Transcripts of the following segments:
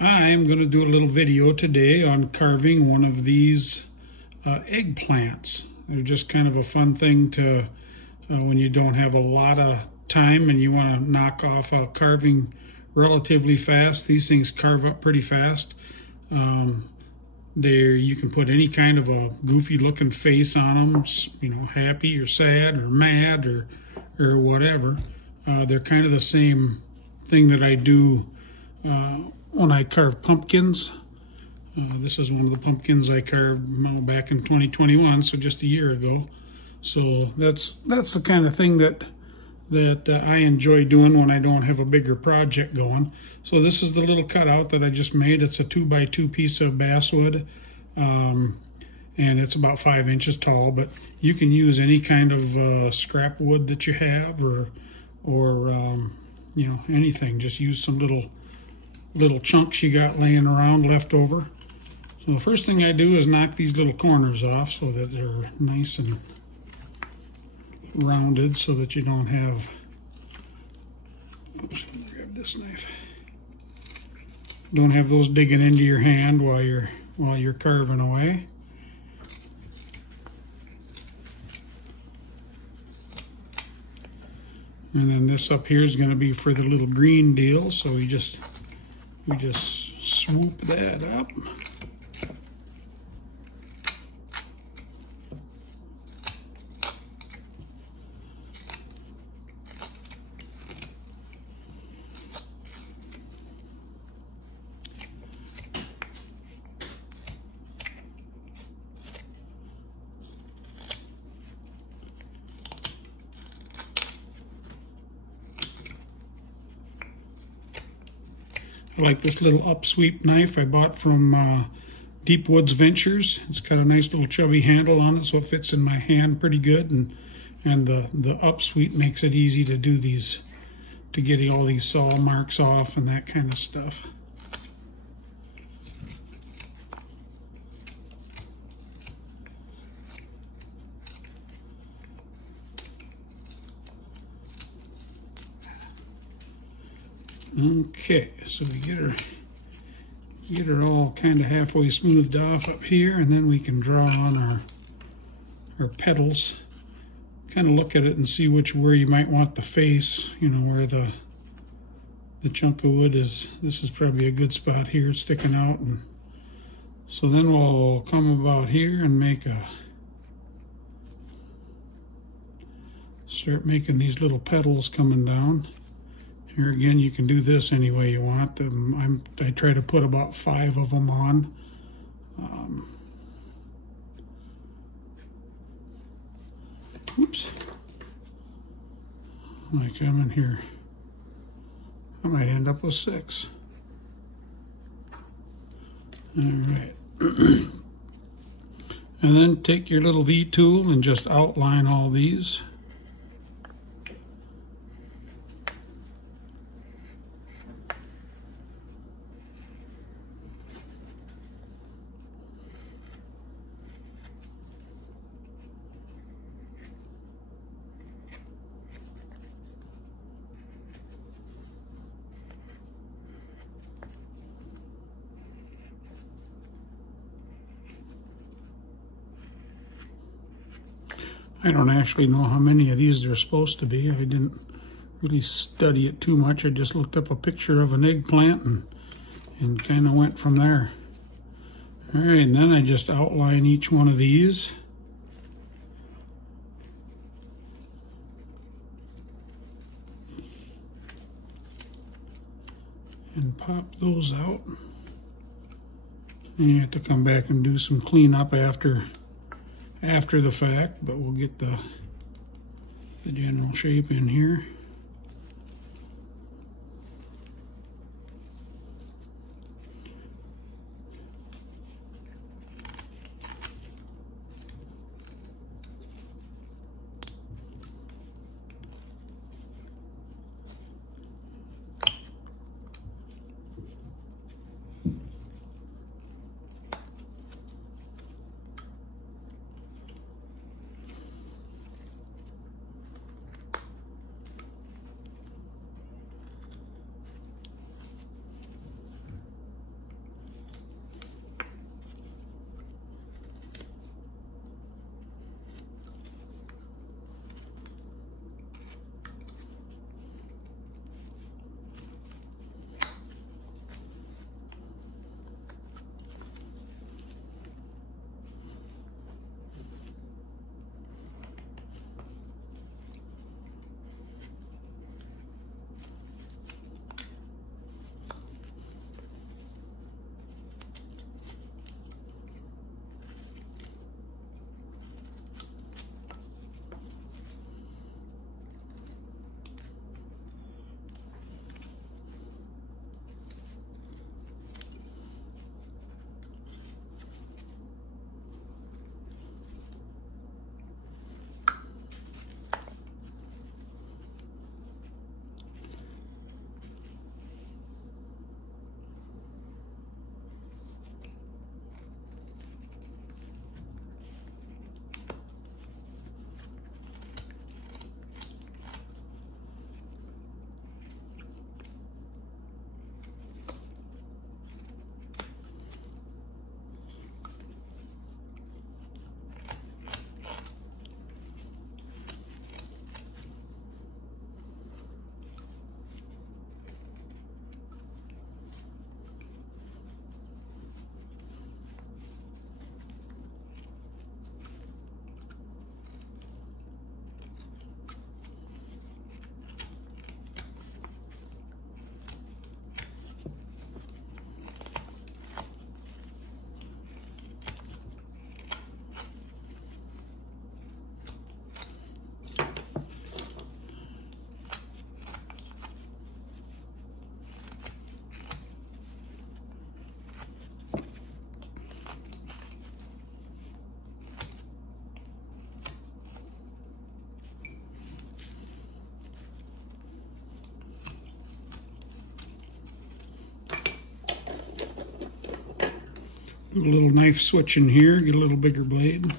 I'm going to do a little video today on carving one of these eggplants. They're just kind of a fun thing to, when you don't have a lot of time and you want to knock off a carving relatively fast. These things carve up pretty fast. You can put any kind of a goofy looking face on them, you know, happy or sad or mad or whatever. They're kind of the same thing that I do when I carve pumpkins. This is one of the pumpkins I carved back in 2021, so just a year ago. So that's the kind of thing that I enjoy doing when I don't have a bigger project going. So this is the little cutout that I just made. It's a 2x2 piece of basswood, and it's about 5 inches tall. But you can use any kind of scrap wood that you have, or you know, anything. Just use some little chunks you got laying around left over. So the first thing I do is knock these little corners off so that they're nice and rounded, so that you don't have, oops, I'm gonna grab this knife. Don't have those digging into your hand while you're carving away. And then this up here is going to be for the little green deal, so we just swoop that up. I like this little upsweep knife I bought from Deep Woods Ventures. It's got a nice little chubby handle on it, so it fits in my hand pretty good, and the upsweep makes it easy to do these, to get all these saw marks off and that kind of stuff. Okay, so we get her all kind of halfway smoothed off up here, and then we can draw on our petals. Kind of look at it and see where you might want the face, you know, where the chunk of wood is. This is probably a good spot here, sticking out. And so then we'll come about here and start making these little petals coming down. Here again, you can do this any way you want. I try to put about 5 of them on. Oops. I might come in here. I might end up with 6. All right. And then take your little V tool and just outline all these. I don't actually know how many of these there are supposed to be. I didn't really study it too much. I just looked up a picture of an eggplant and kind of went from there. All right, and then I just outline each one of these. And pop those out. And you have to come back and do some cleanup after the fact, but we'll get the general shape in here. Do a little knife switch in here, get a little bigger blade.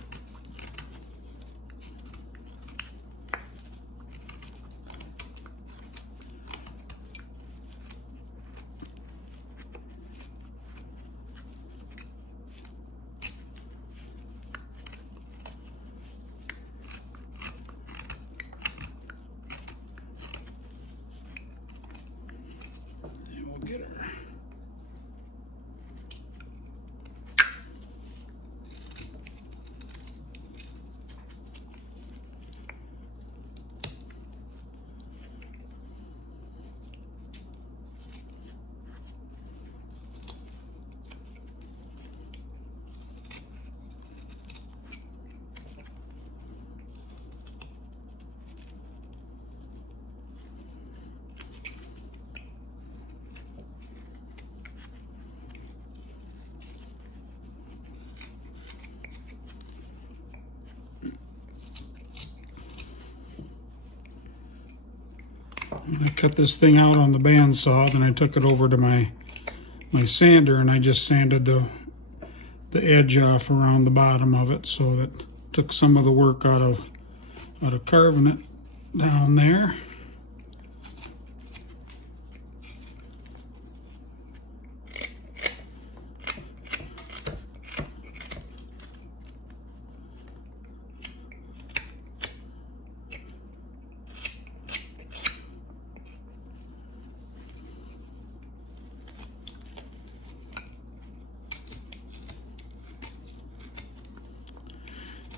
I cut this thing out on the bandsaw, then I took it over to my sander and I just sanded the edge off around the bottom of it, so that took some of the work out of carving it down there.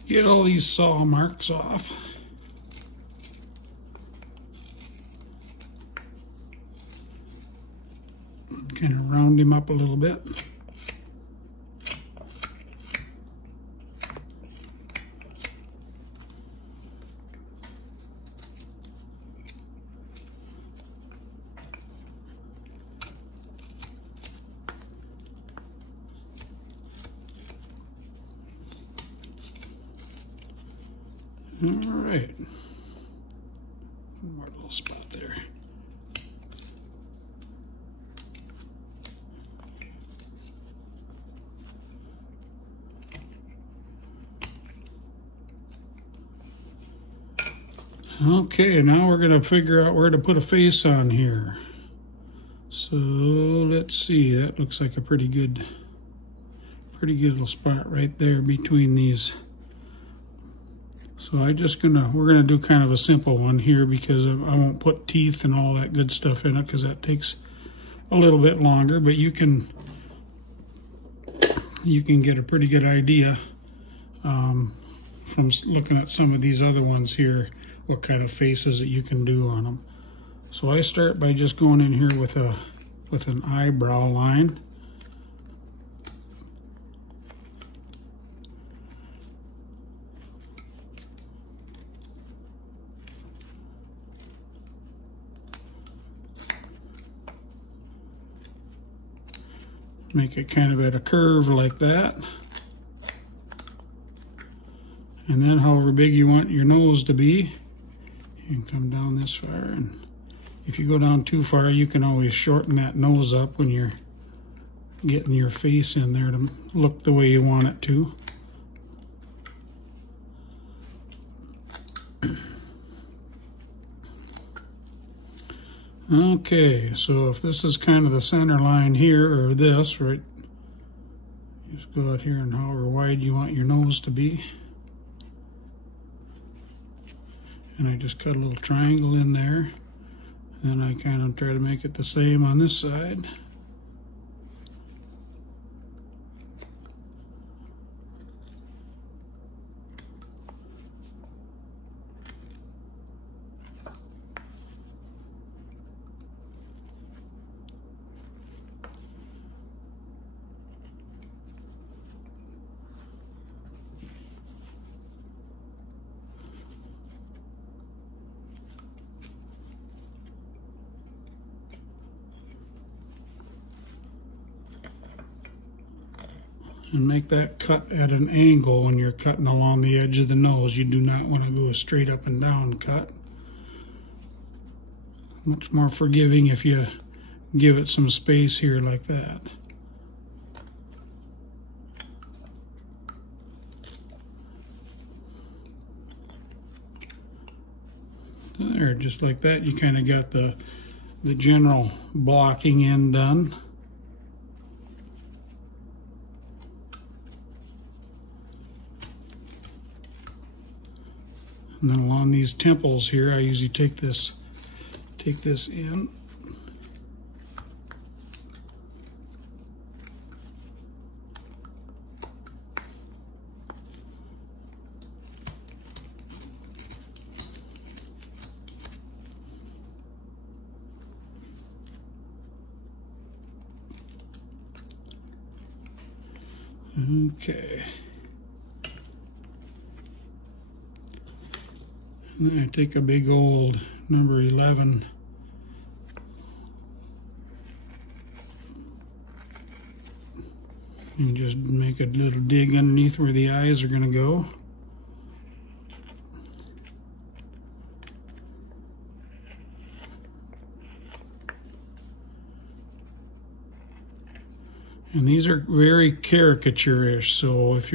Get all these saw marks off. Kind of round him up a little bit. All right, one more little spot there. Okay, now we're going to figure out where to put a face on here. So let's see, that looks like a pretty good little spot right there between these. So we're gonna do kind of a simple one here, because I won't put teeth and all that good stuff in it, because that takes a little bit longer. But you can get a pretty good idea from looking at some of these other ones here, what kind of faces that you can do on them. So I start by just going in here with an eyebrow line. Make it kind of at a curve like that. And then however big you want your nose to be, you can come down this far. And if you go down too far, you can always shorten that nose up when you're getting your face in there to look the way you want it to. Okay, so if this is kind of the center line here, or this, right, just go out here and however wide you want your nose to be. And I just cut a little triangle in there. And then I kind of try to make it the same on this side. And make that cut at an angle when you're cutting along the edge of the nose. You do not want to go a straight up and down cut. Much more forgiving if you give it some space here like that. There, just like that, you kind of got the general blocking in done. And then along these temples here, I usually take this in. Okay. And then I take a big old number 11 and just make a little dig underneath where the eyes are going to go. And these are very caricature-ish, so if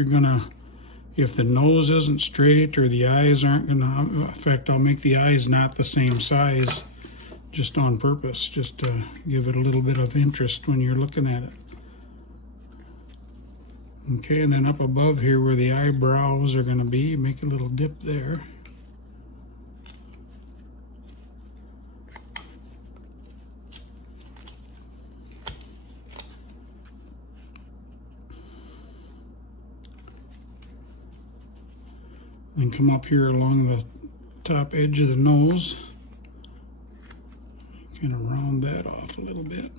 the nose isn't straight or the eyes aren't gonna, in fact, I'll make the eyes not the same size just on purpose, just to give it a little bit of interest when you're looking at it. Okay, and then up above here where the eyebrows are gonna be, make a little dip there. And come up here along the top edge of the nose, kind of round that off a little bit.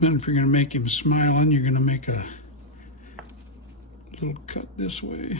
Then if you're going to make him smiling, you're going to make a little cut this way.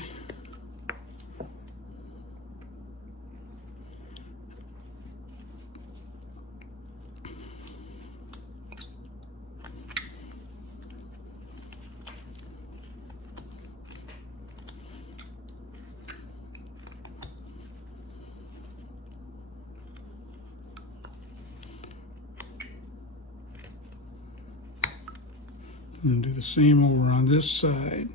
And do the same over on this side.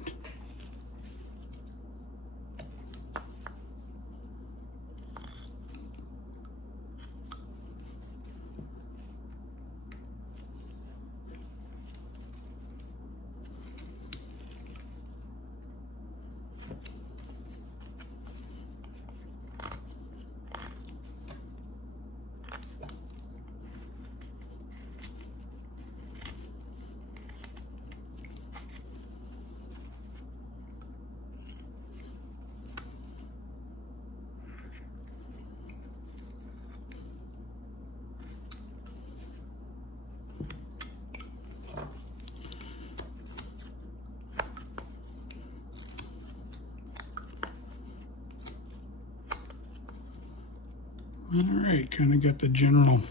Alright, kind of got the general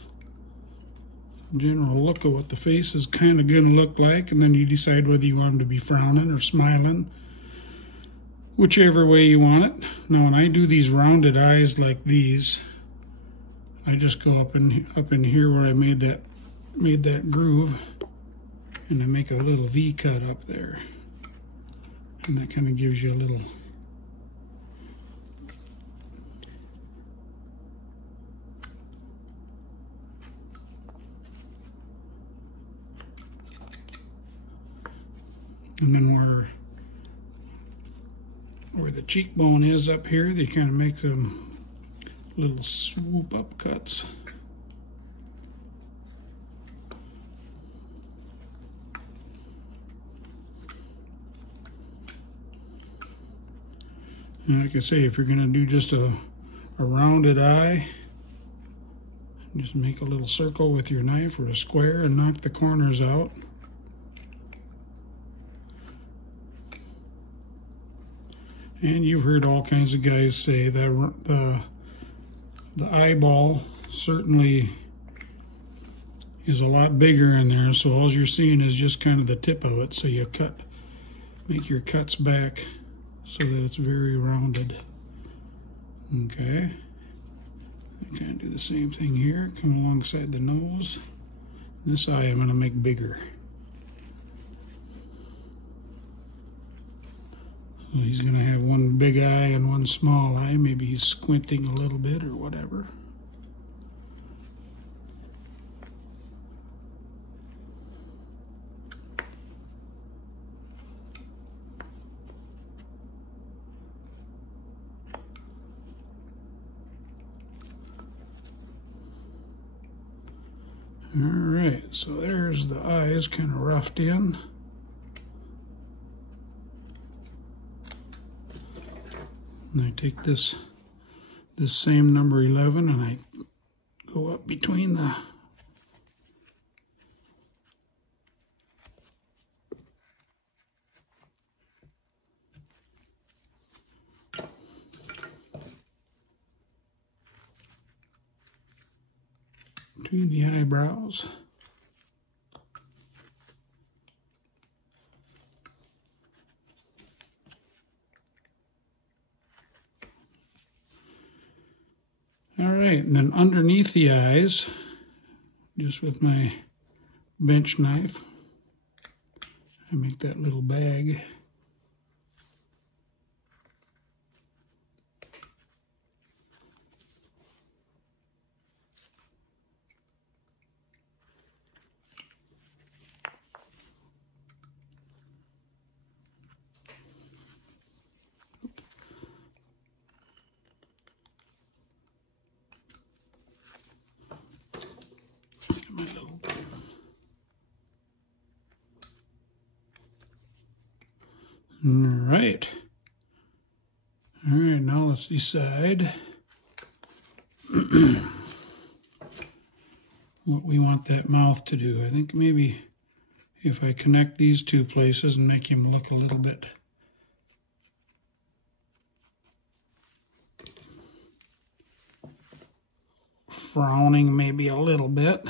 look of what the face is kind of going to look like, and then you decide whether you want them to be frowning or smiling, whichever way you want it. Now when I do these rounded eyes like these, I just go up in here where I made that groove, and I make a little V cut up there, and that kind of gives you a little and then where the cheekbone is up here, they kind of make them little swoop up cuts. And like I say, if you're going to do just a rounded eye, just make a little circle with your knife or a square and knock the corners out. And you've heard all kinds of guys say that the eyeball certainly is a lot bigger in there, so all you're seeing is just kind of the tip of it. So you make your cuts back so that it's very rounded. Okay. I kind of do the same thing here. Come alongside the nose. This eye I'm going to make bigger. So he's going to have one big eye and one small eye. Maybe he's squinting a little bit or whatever. All right, so there's the eyes kind of roughed in. And I take this same number 11 and I go up between the eyebrows. All right, and then underneath the eyes, just with my bench knife, I make that little bag. All right, now let's decide what we want that mouth to do. I think maybe if I connect these two places and make him look a little bit frowning, maybe a little bit.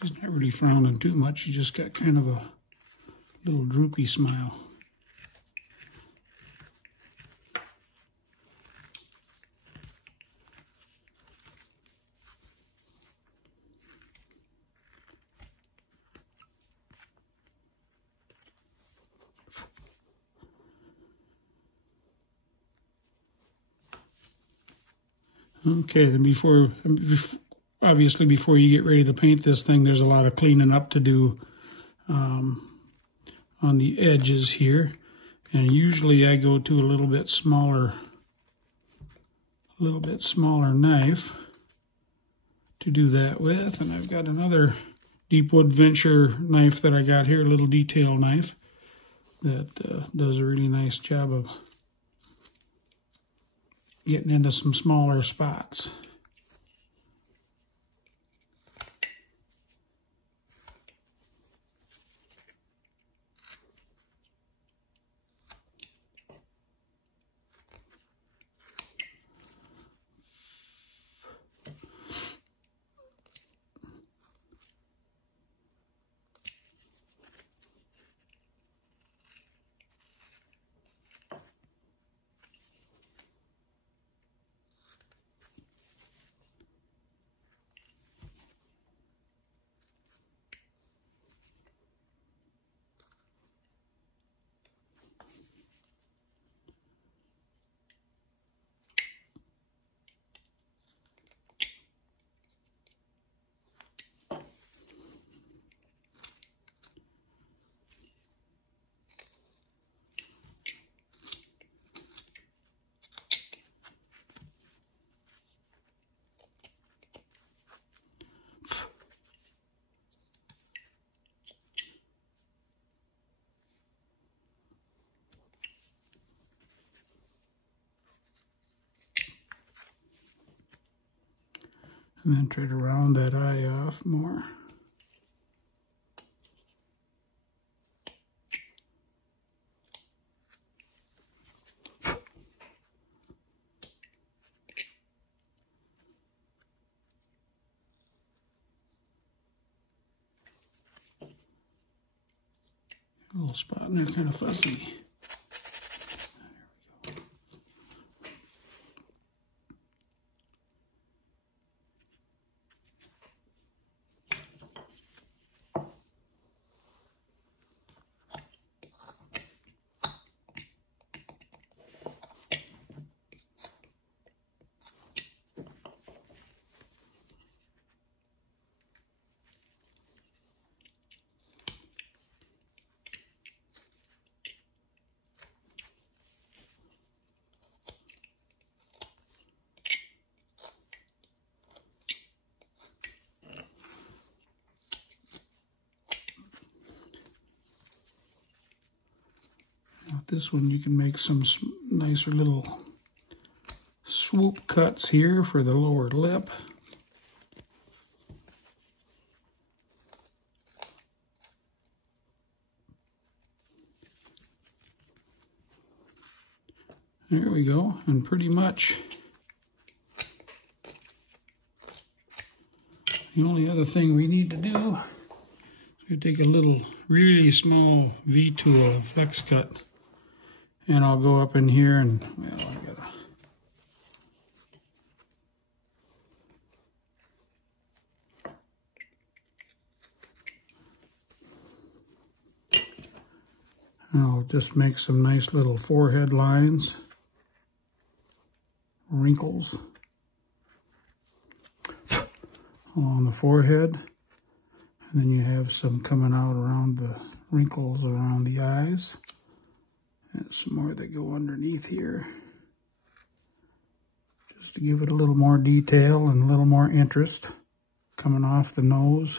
He's not really frowning too much. He just got kind of a little droopy smile. Okay, then obviously before you get ready to paint this thing, there's a lot of cleaning up to do on the edges here. And usually I go to a little bit smaller knife to do that with. And I've got another Deepwood Venture knife that I got here, a little detail knife that does a really nice job of getting into some smaller spots. And then try to round that eye off more. A little spot in there, kind of fuzzy. This one you can make some nicer little swoop cuts here for the lower lip. There we go, and pretty much the only other thing we need to do is we take a little really small V-tool, a flex cut, and I'll go up in here and, well, I gotta... I'll just make some nice little forehead lines, wrinkles along the forehead, and then you have some coming out around the wrinkles around the eyes. And some more that go underneath here, just to give it a little more detail and a little more interest coming off the nose.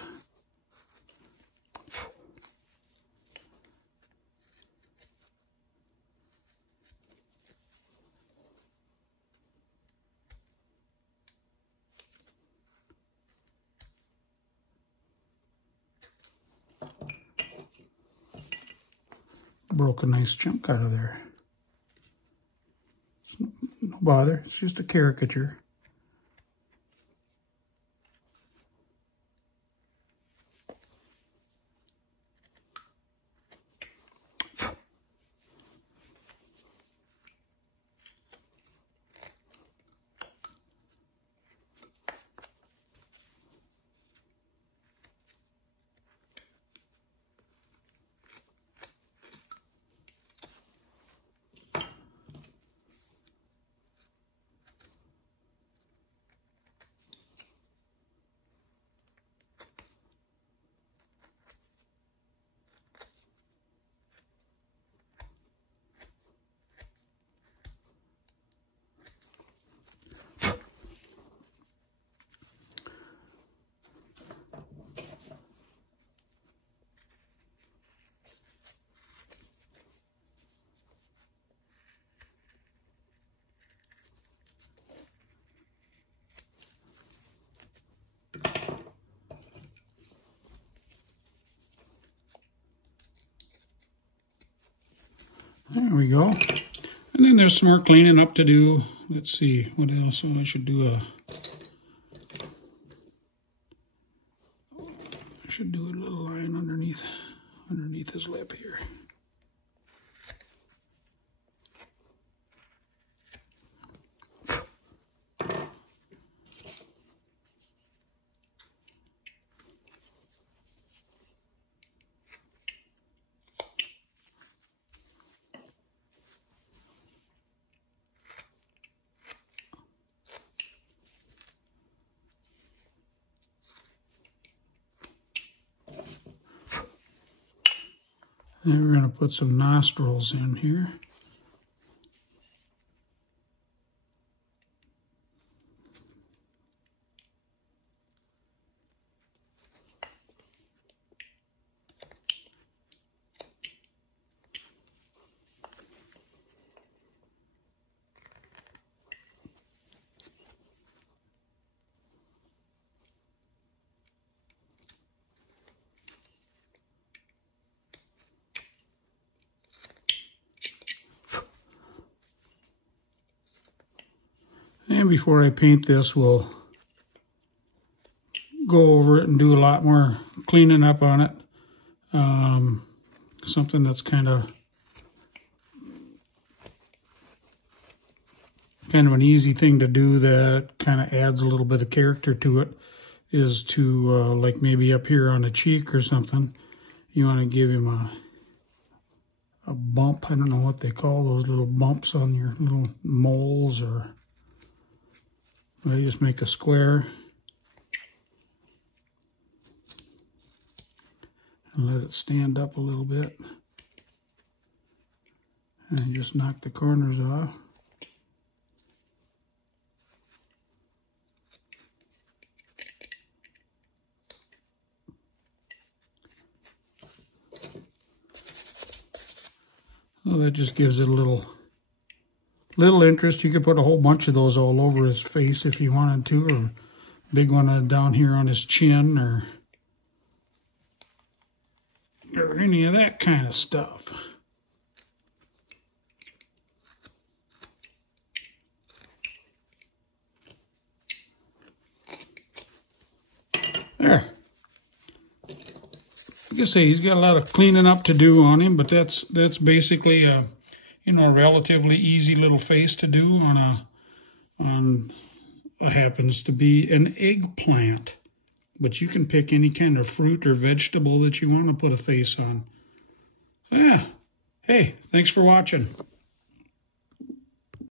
Broke a nice chunk out of there. No bother, it's just a caricature. There we go. And then there's some more cleaning up to do. Let's see, what else? Oh, I should do a little line underneath his lip here. Then we're going to put some nostrils in here. And before I paint this, we'll go over it and do a lot more cleaning up on it. Something that's kind of an easy thing to do that kind of adds a little bit of character to it is to, like maybe up here on a cheek or something, you want to give him a bump. I don't know what they call those little bumps on your little moles, or well, you just make a square and let it stand up a little bit, and just knock the corners off. Well, that just gives it a little interest. You could put a whole bunch of those all over his face if you wanted to, or a big one down here on his chin, or any of that kind of stuff. There. Like I say, he's got a lot of cleaning up to do on him, but that's basically a, you know, a relatively easy little face to do on what happens to be an eggplant. But you can pick any kind of fruit or vegetable that you want to put a face on. So yeah. Hey, thanks for watching.